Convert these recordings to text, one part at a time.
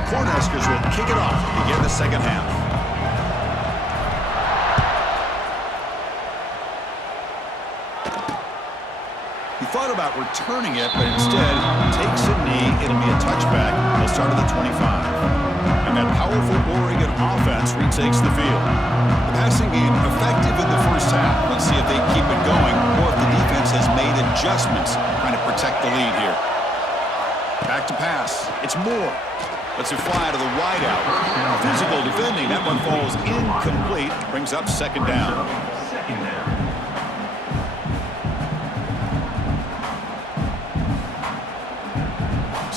the Cornhuskers will kick it off to begin the second half. He thought about returning it, but instead takes a knee. It'll be a touchback. They'll start at the 25. And that powerful Oregon offense retakes the field. The passing game effective in the first half. Let's see if they keep it going or if the defense has made adjustments trying to protect the lead here. Back to pass. It's Moore. Lets it fly to the wideout. Physical defending. That one falls incomplete. Brings up second down.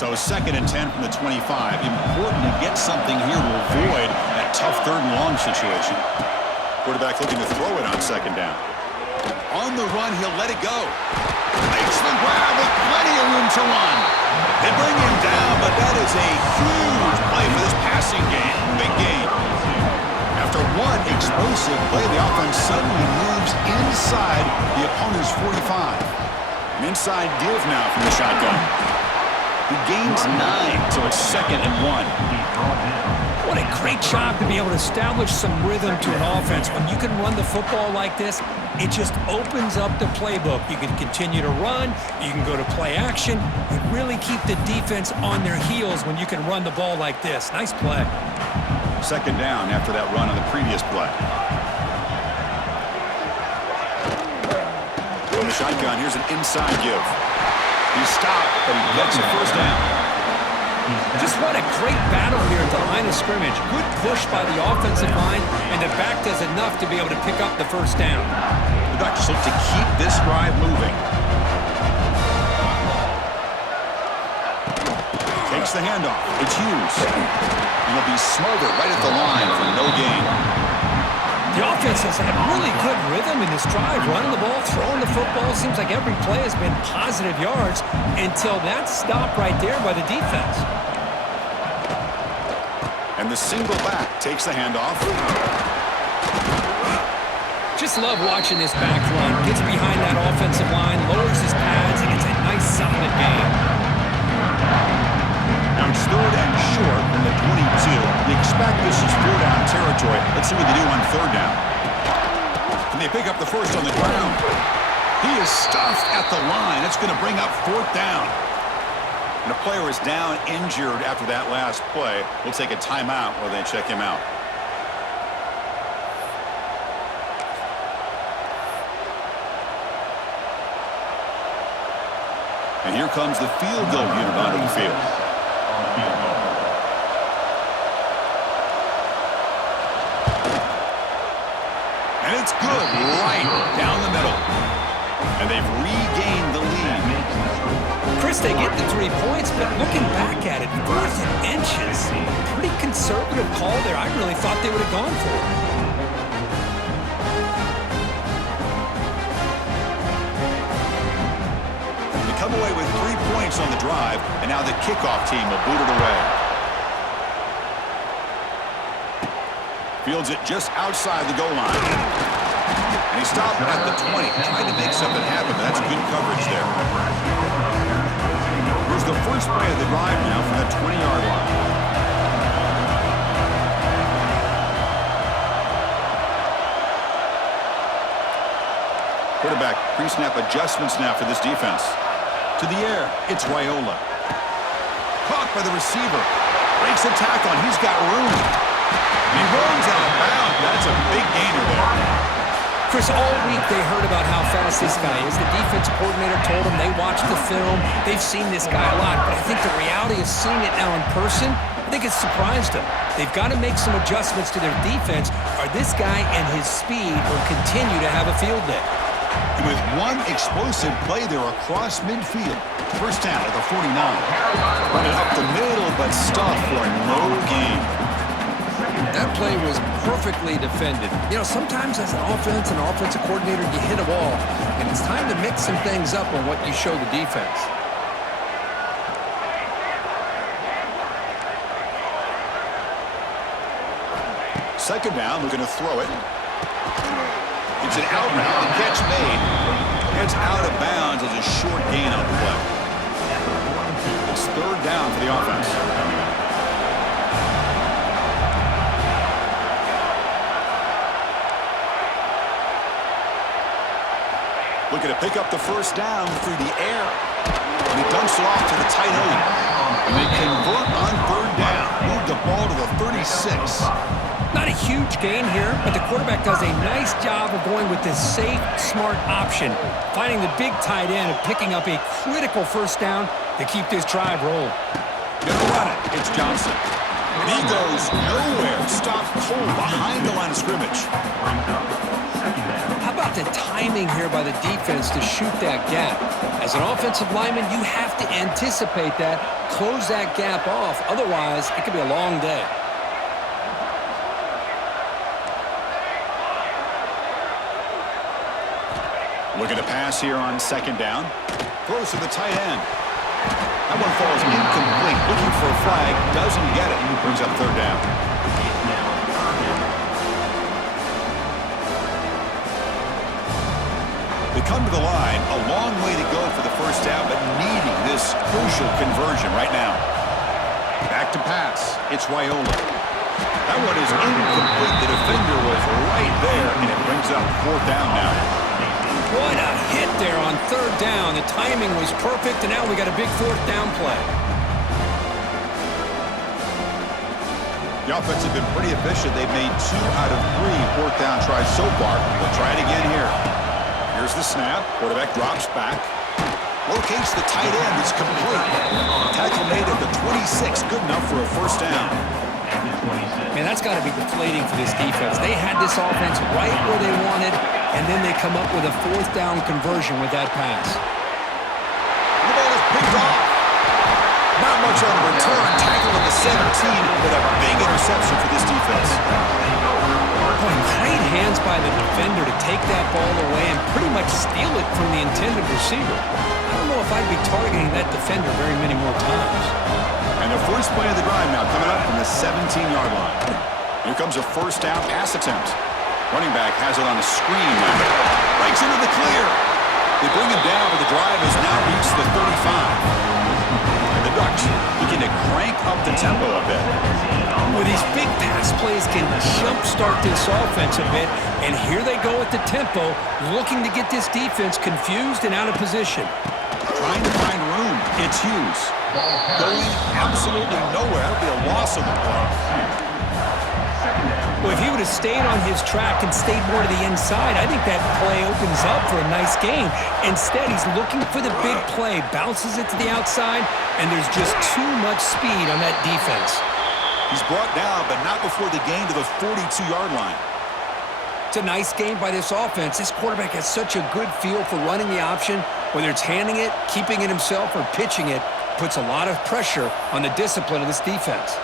So 2nd and 10 from the 25. Important to get something here to avoid that tough 3rd and long situation. Quarterback looking to throw it on 2nd down. On the run, he'll let it go. Makes the grab with plenty of room to run. They bring him down, but that is a huge play for this passing game. Big game. After one explosive play, the offense suddenly moves inside the opponent's 45. An inside give now from the shotgun. He gains 9, so it's 2nd and 1. What a great job to be able to establish some rhythm to an offense. When you can run the football like this, it just opens up the playbook. You can continue to run. You can go to play action. You really keep the defense on their heels when you can run the ball like this. Nice play. 2nd down after that run on the previous play. From the shotgun, here's an inside give. He stopped, but he gets a first down. Just what a great battle here at the line of scrimmage. Good push by the offensive line, and the back does enough to be able to pick up the first down. The Ducks look to keep this drive moving. Takes the handoff. It's Hughes. And he'll be smothered right at the line for no gain. The offense has had really good rhythm in this drive, running the ball, throwing the football. Seems like every play has been positive yards until that stop right there by the defense. And the single back takes the handoff. Just love watching this back run. Gets behind that offensive line, lowers his pads, and gets a nice solid gain. Now it's 3rd and short from the 22. You expect this is 4-down territory. Let's see what they do on 3rd down. Can they pick up the first on the ground? He is stuffed at the line. It's going to bring up 4th down. And a player is down injured after that last play. We'll take a timeout while they check him out. And here comes the field goal unit onto the field. And it's good right down the middle. And they've regained the lead. Chris, they get the 3 points, but looking back at it, 4th and inches. Pretty conservative call there. I really thought they would have gone for it. They come away with 3 points on the drive, and now the kickoff team will boot it away. Fields it just outside the goal line. And he stopped at the 20, trying to make something happen, but that's good coverage there. Here's the first play of the drive now from the 20-yard line. Quarterback pre-snap adjustments now for this defense. To the air, it's Raiola. Caught by the receiver. Breaks a tackle, and he's got room. He runs out of bounds. That's a big gainer there. Chris, all week they heard about how fast this guy is. The defense coordinator told them they watched the film. They've seen this guy a lot. But I think the reality of seeing it now in person, I think it's surprised them. They've got to make some adjustments to their defense, or this guy and his speed will continue to have a field day. And with one explosive play there across midfield. First down at the 49. Running up the middle, but stuffed for no gain. That play was perfectly defended. You know, sometimes as an offensive coordinator, you hit a wall, and it's time to mix some things up on what you show the defense. Second down, looking to throw it. It's an out route. The catch made. It's out of bounds as a short gain on the play. It's 3rd down for the offense. Looking to pick up the first down through the air. And he dumps it off to the tight end. And they convert on third down. Move the ball to the 36. Not a huge gain here, but the quarterback does a nice job of going with this safe, smart option, finding the big tight end and picking up a critical first down to keep this drive rolling. Gonna run it. It's Johnson. And he goes nowhere. Stopped cold behind the line of scrimmage. How about the timing here by the defense to shoot that gap? As an offensive lineman, you have to anticipate that, close that gap off. Otherwise, it could be a long day. Looking to pass here on second down. Throws to the tight end. That one falls incomplete. Looking for a flag. Doesn't get it. Brings up third down. They come to the line. A long way to go for the first down, but needing this crucial conversion right now. Back to pass. It's Raiola. That one is incomplete. The defender was right there, and it brings up fourth down now. What a hit there on third down. The timing was perfect, and now we got a big fourth down play. The offense has been pretty efficient. They've made 2 out of 3 fourth down tries so far. They'll try it again here. Here's the snap. Quarterback drops back. Locates the tight end. It's complete. Tackle made at the 26. Good enough for a first down. Man, that's got to be deflating for this defense. They had this offense right where they wanted, and then they come up with a fourth down conversion with that pass. The ball is picked off. Not much on the return. Tackle at the 17, but a big interception for this defense. Boy, great hands by the defender to take that ball away and pretty much steal it from the intended receiver. I don't know if I'd be targeting that defender very many more times. And the first play of the drive now coming up from the 17-yard line. Here comes a first down pass attempt. Running back has it on a screen now. Breaks into the clear. They bring him down, but the drive has now reached the 35. And the Ducks begin to crank up the tempo a bit. Well, these big pass plays can jumpstart this offense a bit, and here they go at the tempo, looking to get this defense confused and out of position. Trying to find room. It's Hughes. Going absolutely nowhere. That'll be a loss of the play. Well, if he would have stayed on his track and stayed more to the inside, I think that play opens up for a nice game. Instead, he's looking for the big play, bounces it to the outside, and there's just too much speed on that defense. He's brought down, but not before the gain to the 42-yard line. It's a nice game by this offense. This quarterback has such a good feel for running the option. Whether it's handing it, keeping it himself, or pitching it, puts a lot of pressure on the discipline of this defense.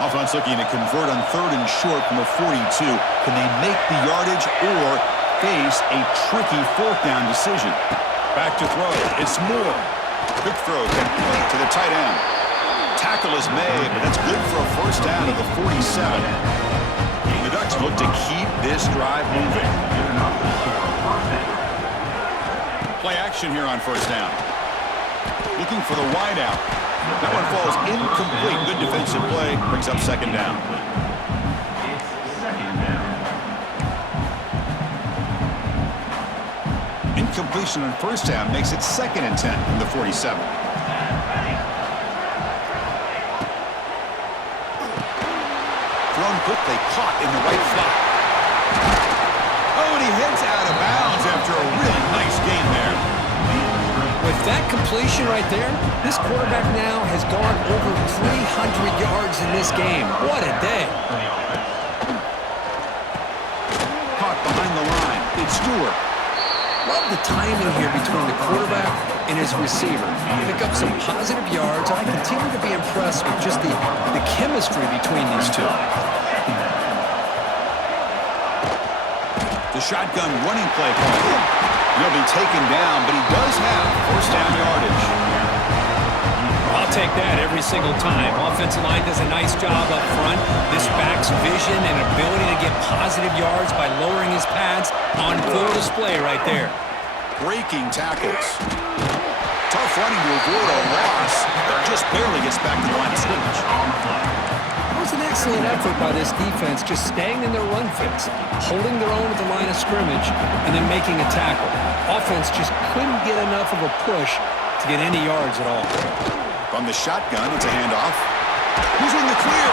Offense looking to convert on third and short from the 42. Can they make the yardage or face a tricky fourth down decision? Back to throw. It's Moore. Quick throw complete to the tight end. Tackle is made, but that's good for a first down at the 47. The Ducks look to keep this drive moving. Play action here on first down. Looking for the wideout. That one falls incomplete. Good defensive play. Brings up second down. Incompletion on first down makes it 2nd and 10 from the 47. Thrown quickly, caught in the right flat. Oh, and he heads out of bounds after a really nice game there. With that completion right there, this quarterback now has gone over 300 yards in this game. What a day. Caught behind the line. It's Stewart. Love the timing here between the quarterback and his receiver. Pick up some positive yards, and I continue to be impressed with just the chemistry between these two. The shotgun running play call. He'll be taken down, but he does have first down yardage. I'll take that every single time. Offensive line does a nice job up front. This back's vision and ability to get positive yards by lowering his pads on full display right there. Breaking tackles. Tough running to avoid a loss, but just barely gets back to the line of scrimmage. That was an excellent Excellent effort by this defense, just staying in their run fits, holding their own at the line of scrimmage, and then making a tackle. Offense just couldn't get enough of a push to get any yards at all. From the shotgun, it's a handoff. Who's in the clear?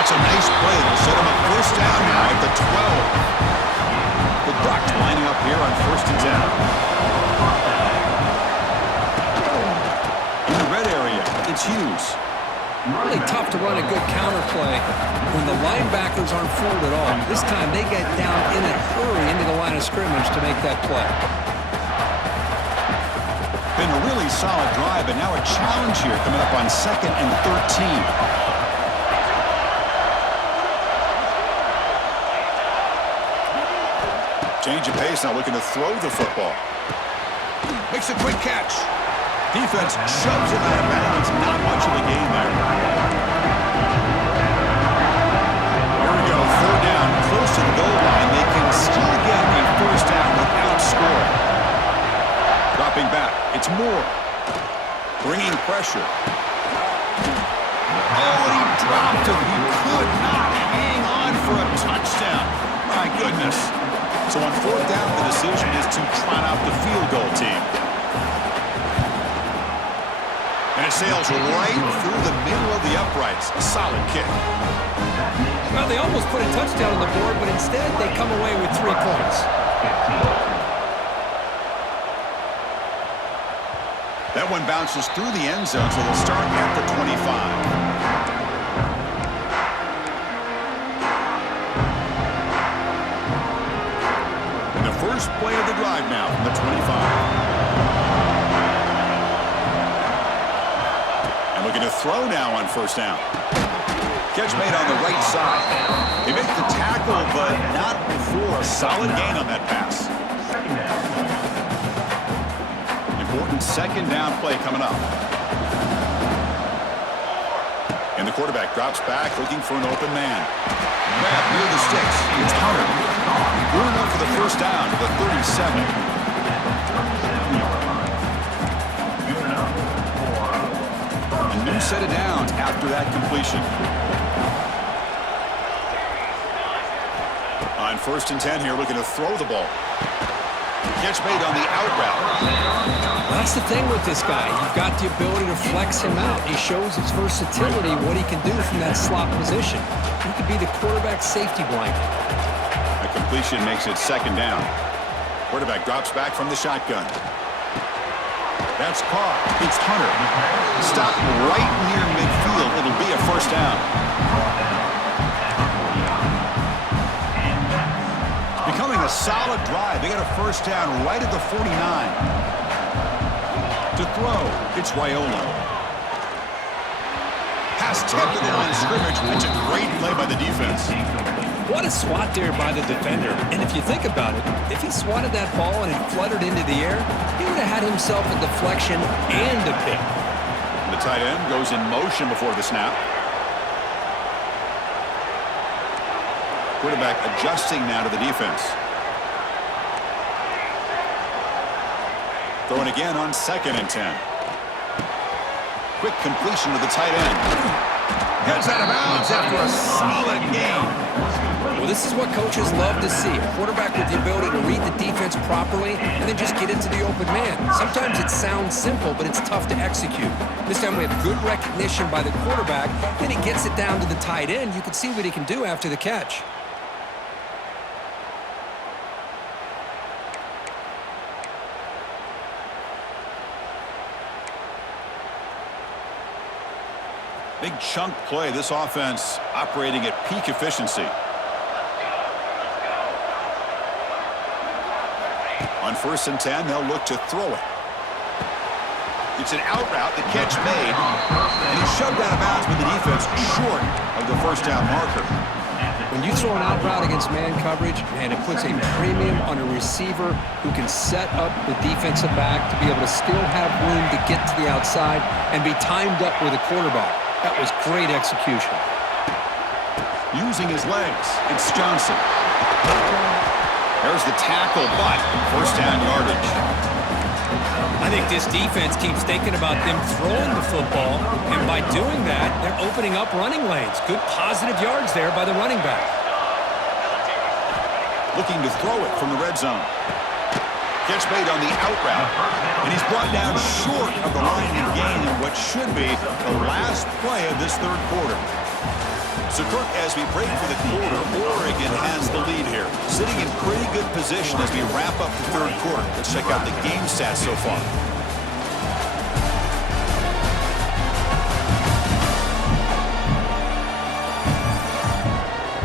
That's a nice play. It'll set him up first down now at the 12. The Ducks lining up here on 1st and 10. In the red area, it's Hughes. Really tough to run a good counter play when the linebackers aren't fooled at all. This time they get down in a hurry into the line of scrimmage to make that play. Been a really solid drive, but now a challenge here coming up on 2nd and 13. Change of pace now, looking to throw the football. Makes a quick catch. Defense shoves him out of bounds. Not much of a gain there. Here we go. 3rd down, close to the goal line. They can still get a first down without scoring. Dropping back. It's Moore. Bringing pressure. Oh, and he dropped him. He could not hang on for a touchdown. My goodness. So on 4th down, the decision is to trot out the field goal team. And it sails right through the middle of the uprights. A solid kick. Well, they almost put a touchdown on the board, but instead they come away with 3 points. That one bounces through the end zone, so they'll start at the 25. And the first play of the drive now from the 25. Looking to throw now on 1st down. Catch made on the right side. They make the tackle, but not before a solid gain on that pass. Important 2nd down play coming up. And the quarterback drops back, looking for an open man. Grab near the sticks. It's Hunter. Good enough for the first down to the 37. New set of downs after that completion. On 1st and 10 here, looking to throw the ball. Catch made on the out route. That's the thing with this guy. You've got the ability to flex him out. He shows his versatility, what he can do from that slot position. He could be the quarterback safety blanket. A completion makes it 2nd down. Quarterback drops back from the shotgun. That's caught. It's Hunter. Stopped right near midfield. It'll be a first down. Becoming a solid drive. They got a first down right at the 49. To throw, it's Raiola. Pass tipped to the line of scrimmage. It's a great play by the defense. What a swat there by the defender. And if you think about it, if he swatted that ball and it fluttered into the air, he would have had himself a deflection and a pick. The tight end goes in motion before the snap. Quarterback adjusting now to the defense. Throwing again on 2nd and 10. Quick completion to the tight end. Gets out of bounds after a solid game. Well, this is what coaches love to see. A quarterback with the ability to read the defense properly and then just get into the open man. Sometimes it sounds simple, but it's tough to execute. This time we have good recognition by the quarterback. Then he gets it down to the tight end. You can see what he can do after the catch. Big chunk play. This offense operating at peak efficiency. On 1st and 10, they'll look to throw it. It's an out route, the catch made, and he's shoved out of bounds with the defense short of the first down marker. When you throw an out route against man coverage, man, it puts a premium on a receiver who can set up the defensive back to be able to still have room to get to the outside and be timed up with a quarterback. That was great execution. Using his legs, it's Johnson. There's the tackle, but first down yardage. I I think this defense keeps thinking about them throwing the football, and by doing that, they're opening up running lanes. Good positive yards there by the running back. Looking to throw it from the red zone. Catch made on the out route, and he's brought down short of the line and gain in what should be the last play of this third quarter. So, Kirk, as we break for the quarter, Oregon has the lead here, sitting in pretty good position as we wrap up the third quarter. Let's check out the game stats so far.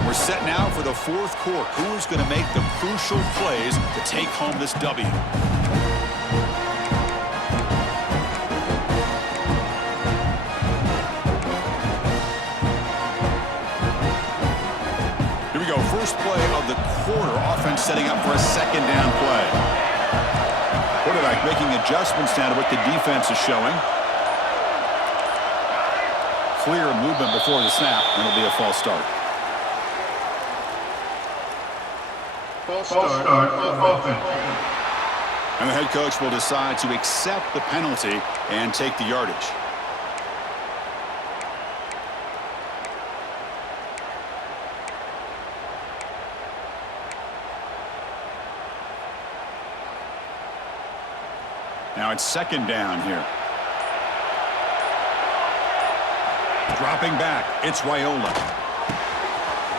We're set now for the fourth quarter. Who's going to make the crucial plays to take home this W? First play of the quarter, offense setting up for a second down play. Quarterback making adjustments now to what the defense is showing. Clear movement before the snap, and it'll be a false start. False start on offense. And the head coach will decide to accept the penalty and take the yardage. Now it's second down here. Dropping back, it's Raiola.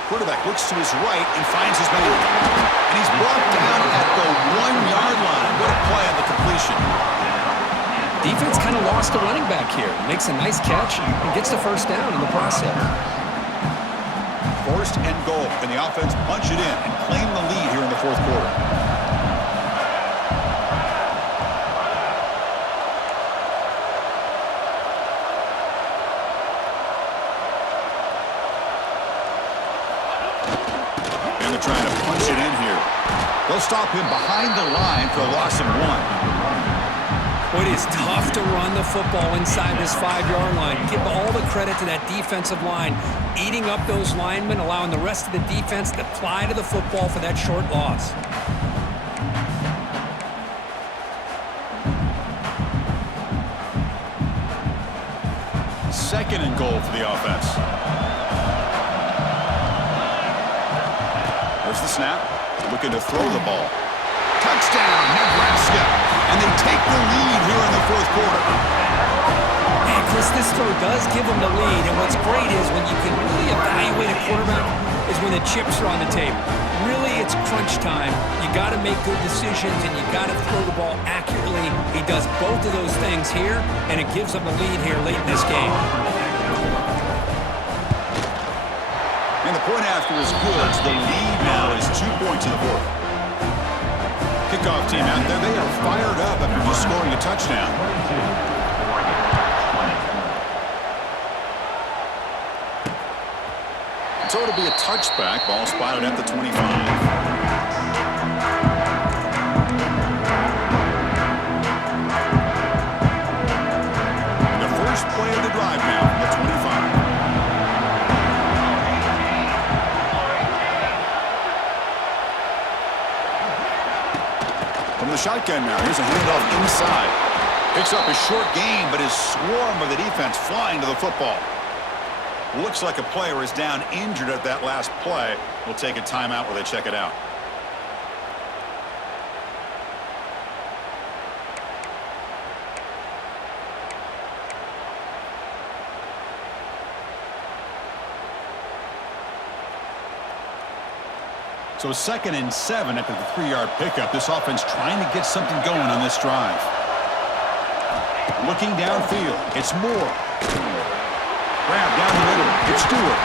Quarterback looks to his right and finds his man. And he's brought down at the 1-yard line. What a play on the completion. Defense kind of lost the running back here. Makes a nice catch and gets the first down in the process. First and goal. Can the offense punch it in and claim the lead here in the fourth quarter? Trying to punch it in here. They'll stop him behind the line for a loss of 1. It is tough to run the football inside this 5-yard line. Give all the credit to that defensive line, eating up those linemen, allowing the rest of the defense to fly to the football for that short loss. Second and goal for the offense. The snap, looking to throw the ball. Touchdown, Nebraska, and they take the lead here in the fourth quarter. Hey, Chris, this throw does give them the lead, and what's great is when you can really evaluate a quarterback is when the chips are on the table. Really, it's crunch time. You got to make good decisions, and you got to throw the ball accurately. He does both of those things here, and it gives them the lead here late in this game. And the point after is good. So the lead now is 2 points in the fourth. Kickoff team out there. They are fired up after just scoring a touchdown. So it'll be a touchback. Ball spotted at the 25. And the first play of the drive now from the 25. From the shotgun now, here's a handoff inside. Picks up a short gain, but his swarm of the defense flying to the football. Looks like a player is down injured at that last play. We'll take a timeout while they check it out. So 2nd and 7 after the 3-yard pickup. This offense trying to get something going on this drive. Looking downfield. It's Moore. Grab down the middle. It's Stewart.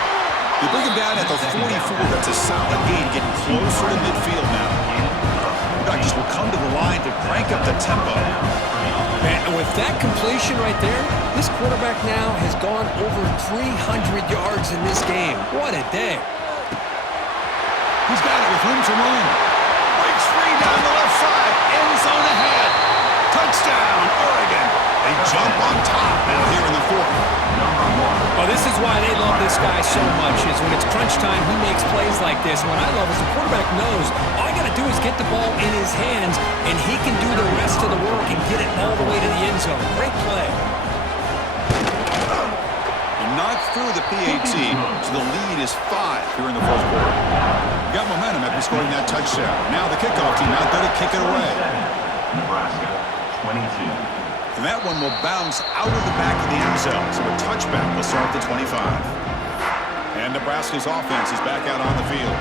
They bring him down at the 44. That's a solid gain. Getting closer to midfield now. Doctors will come to the line to crank up the tempo. And with that completion right there, this quarterback now has gone over 300 yards in this game. What a day. He's got it with room to run. Breaks free down the left side. End zone ahead. Touchdown, Oregon. They jump on top now here in the fourth. Well, this is why they love this guy so much, is when it's crunch time he makes plays like this. What I love is the quarterback knows all I got to do is get the ball in his hands, and he can do the rest of the work and get it all the way to the end zone. Great play. Knocked through the PAT, so the lead is 5 here in the fourth quarter. Got momentum after scoring that touchdown. Now the kickoff team out there to kick it away. Nebraska, 22. And that one will bounce out of the back of the end zone, so a touchback will start at the 25. And Nebraska's offense is back out on the field.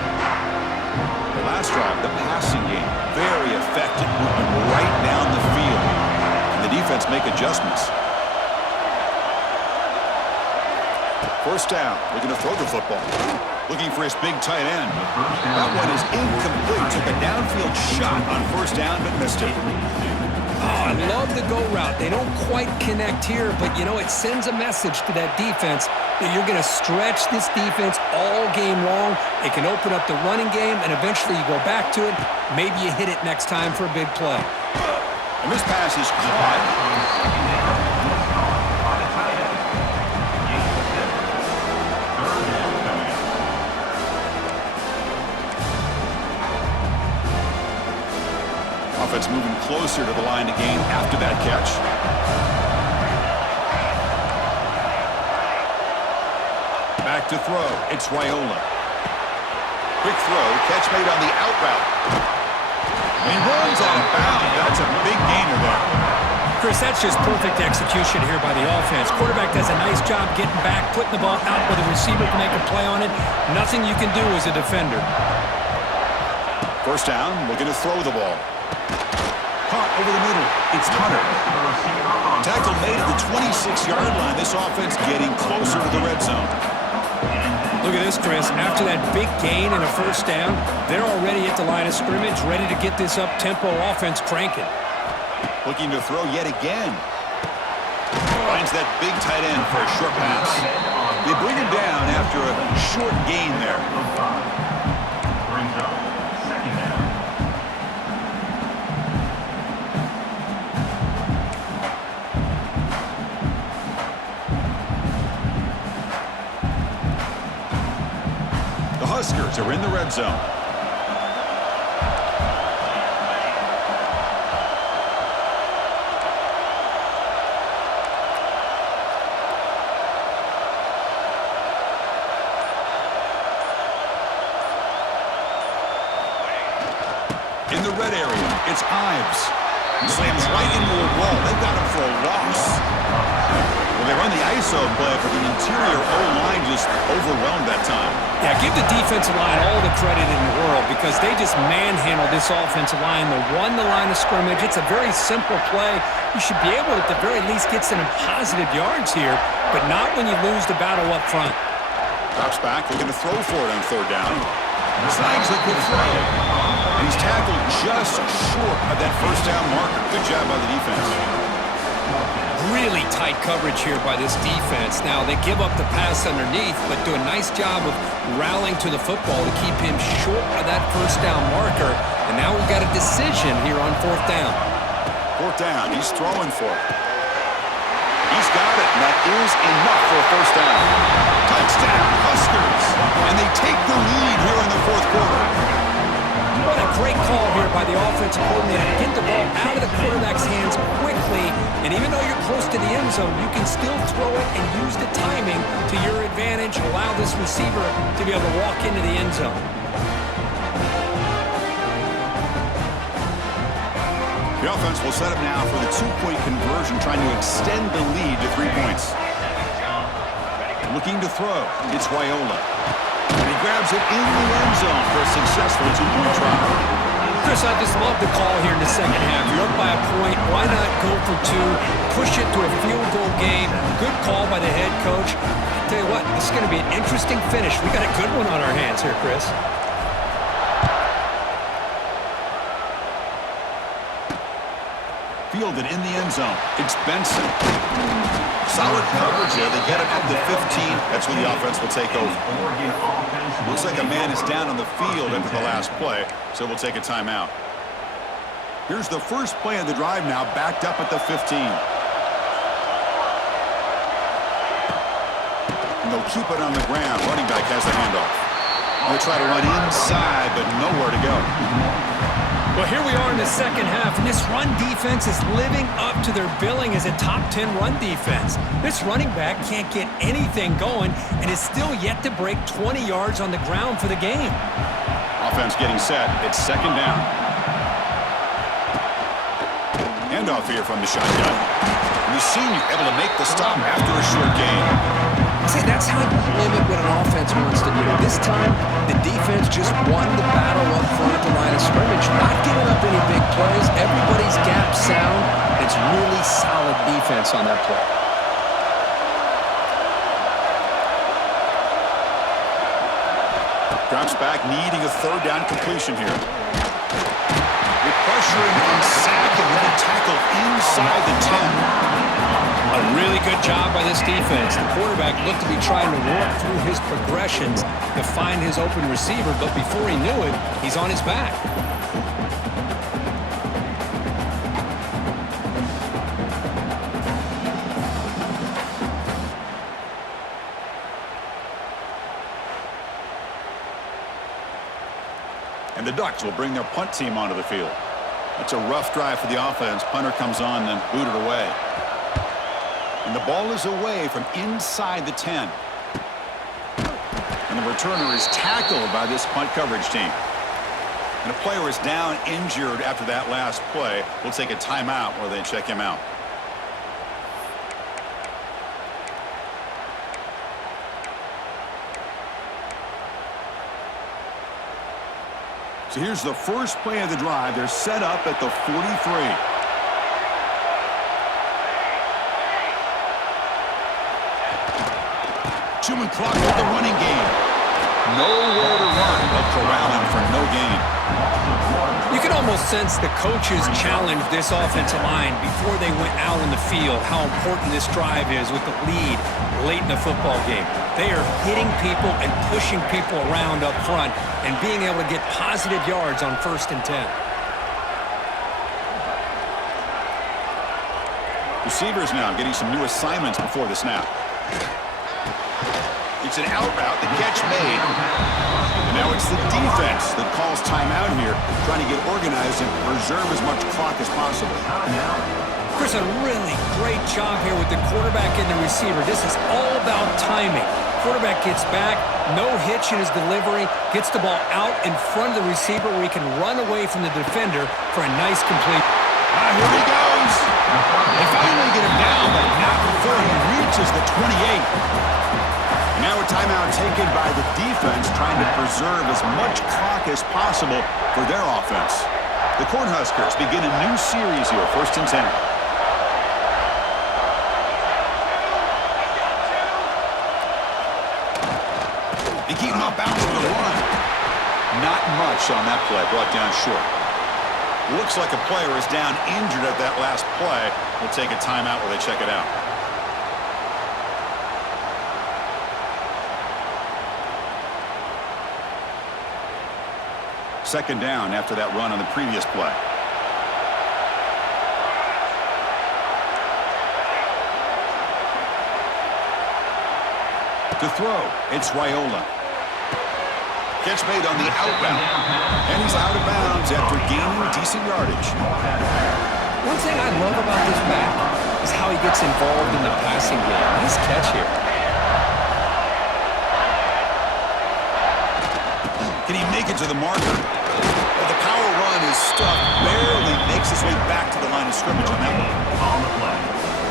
The last drive, the passing game, very effective, moving right down the field. And the defense make adjustments. First down, looking to throw the football. Looking for his big tight end. That one is incomplete. Took a downfield shot on first down, but missed it. Oh, I love the go route. They don't quite connect here, but, you know, it sends a message to that defense that you're going to stretch this defense all game long. It can open up the running game, and eventually you go back to it. Maybe you hit it next time for a big play. And this pass is caught. Offense moving closer to the line to gain after that catch. Back to throw. It's Raiola. Quick throw. Catch made on the out route. And he runs out of bounds. That's a big gainer there. Chris, that's just perfect execution here by the offense. Quarterback does a nice job getting back, putting the ball out where the receiver can make a play on it. Nothing you can do as a defender. First down, looking to throw the ball. Caught over the middle. It's Hunter. Tackle made at the 26-yard line. This offense getting closer to the red zone. Look at this, Chris. After that big gain and a first down, they're already at the line of scrimmage, ready to get this up-tempo offense cranking. Looking to throw yet again. Finds that big tight end for a short pass. They bring him down after a short gain there. Brings up second down. The Huskers are in the red zone. In the red area, it's Ives. Slams right into a wall. They've got him for a loss. Well, they run the ISO play, but the interior O-line just overwhelmed that time. Yeah, give the defensive line all the credit in the world because they just manhandled this offensive line. They won the line of scrimmage. It's a very simple play. You should be able to, at the very least, get some positive yards here, but not when you lose the battle up front. Drops back, looking to throw for it on third down. Snags a good throw. And he's tackled just short of that first down marker. Good job by the defense. Really tight coverage here by this defense. Now, they give up the pass underneath, but do a nice job of rallying to the football to keep him short of that first down marker. And now we've got a decision here on fourth down. Fourth down, he's throwing for it. He's got it, and that is enough for a first down. Touchdown, Huskers. And they take the lead here in the fourth quarter. What a great call here by the offensive coordinator to get the ball out of the quarterback's hands quickly. And even though you're close to the end zone, you can still throw it and use the timing to your advantage. Allow this receiver to be able to walk into the end zone. The offense will set up now for the two-point conversion, trying to extend the lead to 3 points. Looking to throw, it's Raiola. And he grabs it in the end zone for a successful two-point try. Chris, I just love the call here in the second half. You're up by a point. Why not go for two? Push it to a field goal game. Good call by the head coach. I tell you what, this is going to be an interesting finish. We got a good one on our hands here, Chris. Fielded in the end zone. It's Benson. Solid coverage there. They get him at the 15. That's when the offense will take over. Looks like a man is down on the field after the last play, so we'll take a timeout. Here's the first play of the drive now, backed up at the 15. And they'll keep it on the ground. Running back has the handoff. They try to run inside, but nowhere to go. Well, here we are in the second half, and this run defense is living up to their billing as a top 10 run defense. This running back can't get anything going and is still yet to break 20 yards on the ground for the game. Offense getting set. It's second down. Handoff here from the shotgun. And the senior able to make the stop after a short gain. See, that's how you limit what an offense wants to do. This time, the defense just won the battle up front at the line of scrimmage, not giving up any big plays. Everybody's gap sound. It's really solid defense on that play. Drops back, needing a third down completion here. They pressure him and sack him with a tackle inside the 10. A really good job by this defense. The quarterback looked to be trying to work through his progressions to find his open receiver, but before he knew it, he's on his back. And the Ducks will bring their punt team onto the field. That's a rough drive for the offense. Punter comes on and booted away. And the ball is away from inside the 10. And the returner is tackled by this punt coverage team. And a player is down injured after that last play. We'll take a timeout while they check him out. So here's the first play of the drive. They're set up at the 43. Human clock with the running game. Nowhere to run. They'll corral him for no gain. You can almost sense the coaches challenge this offensive line before they went out in the field, how important this drive is with the lead late in the football game. They are hitting people and pushing people around up front and being able to get positive yards on 1st and 10. Receivers now getting some new assignments before the snap. It's an out route, the catch made. And now it's the defense that calls timeout here, trying to get organized and preserve as much clock as possible. Chris, a really great job here with the quarterback and the receiver. This is all about timing. Quarterback gets back, no hitch in his delivery, gets the ball out in front of the receiver where he can run away from the defender for a nice complete. Here he goes. They finally get him down, but not before he reaches the 28. Now a timeout taken by the defense, trying to preserve as much clock as possible for their offense. The Cornhuskers begin a new series here, 1st and 10. They keep him up bounds for the run. Not much on that play, brought down short. Looks like a player is down injured at that last play. We'll take a timeout while they check it out. Second down after that run on the previous play. To throw, it's Raiola. Catch made on the outbound. And he's out of bounds after gaining decent yardage. One thing I love about this back is how he gets involved in the passing game. Nice catch here. Can he make it to the marker? Well, the power run is stuck. Barely makes his way back to the line of scrimmage on that one. On the play.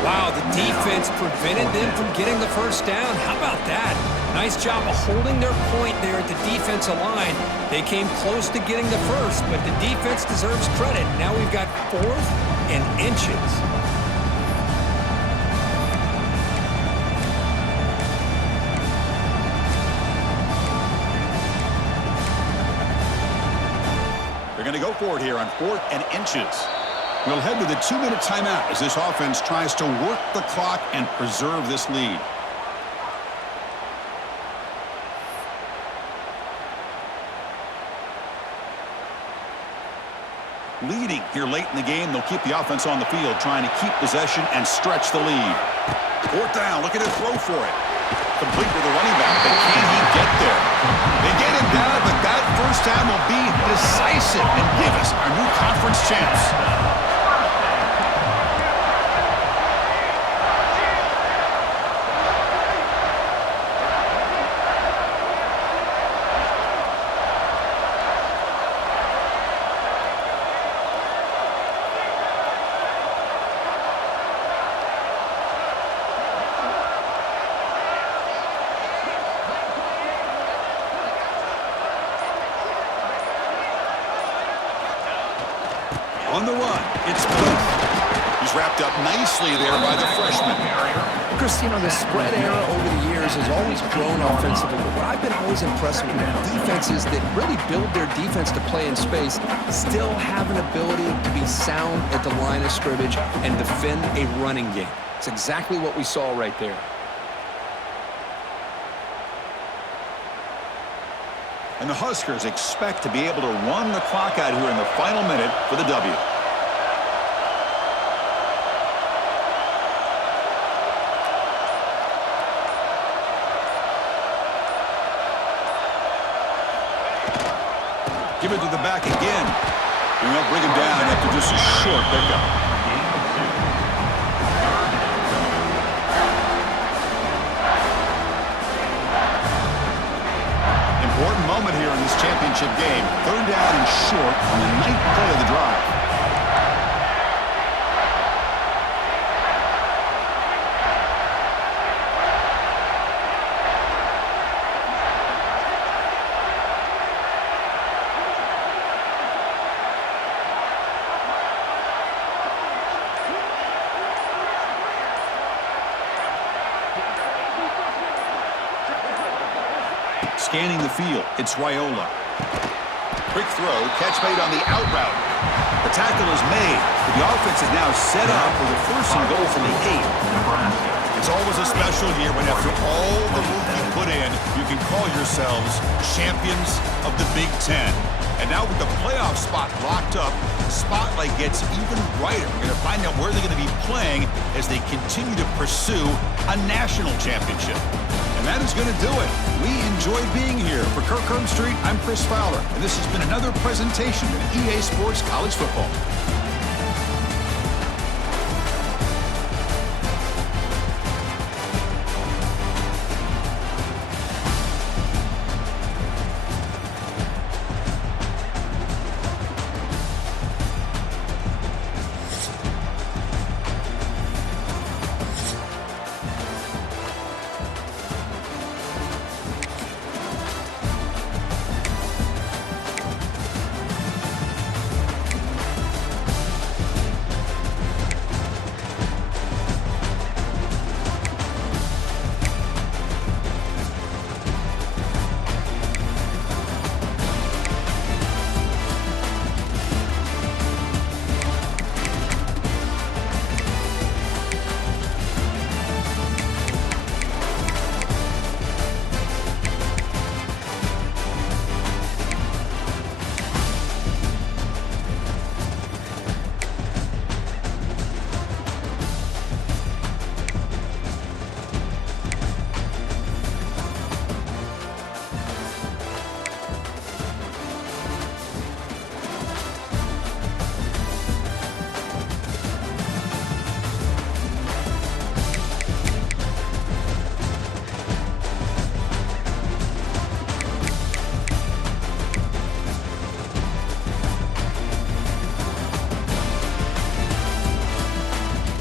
Wow, the defense prevented them from getting the first down. How about that? Nice job of holding their point there at the defensive line. They came close to getting the first, but the defense deserves credit. Now we've got 4th and inches. They're going to go for it here on 4th and inches. We'll head to the 2-minute timeout as this offense tries to work the clock and preserve this lead. Leading here late in the game, they'll keep the offense on the field, trying to keep possession and stretch the lead. 4th down, look at it, throw for it. Complete with the running back, but can he get there? They get him down, but that first down will be decisive and give us our new conference champs. On the run, it's Booth. He's wrapped up nicely there by the freshman. Chris, you know, the spread era over the years has always grown offensively, but what I've been always impressed with defenses that really build their defense to play in space still have an ability to be sound at the line of scrimmage and defend a running game. It's exactly what we saw right there. And the Huskers expect to be able to run the clock out here in the final minute for the W. Give it to the back again. And they'll bring him down after just a short pickup. Important moment here in this championship game. Third down and short on the ninth play of the drive. Scanning the field, it's Raiola. Quick throw, catch made on the out route. The tackle is made, but the offense is now set up with a first and goal from the 8. It's always a special year when after all the work you put in, you can call yourselves champions of the Big Ten. And now with the playoff spot locked up, the spotlight gets even brighter. We're going to find out where they're going to be playing as they continue to pursue a national championship. And that is going to do it. We enjoyed being here. For Kirk Street, I'm Chris Fowler, and this has been another presentation of EA Sports College Football.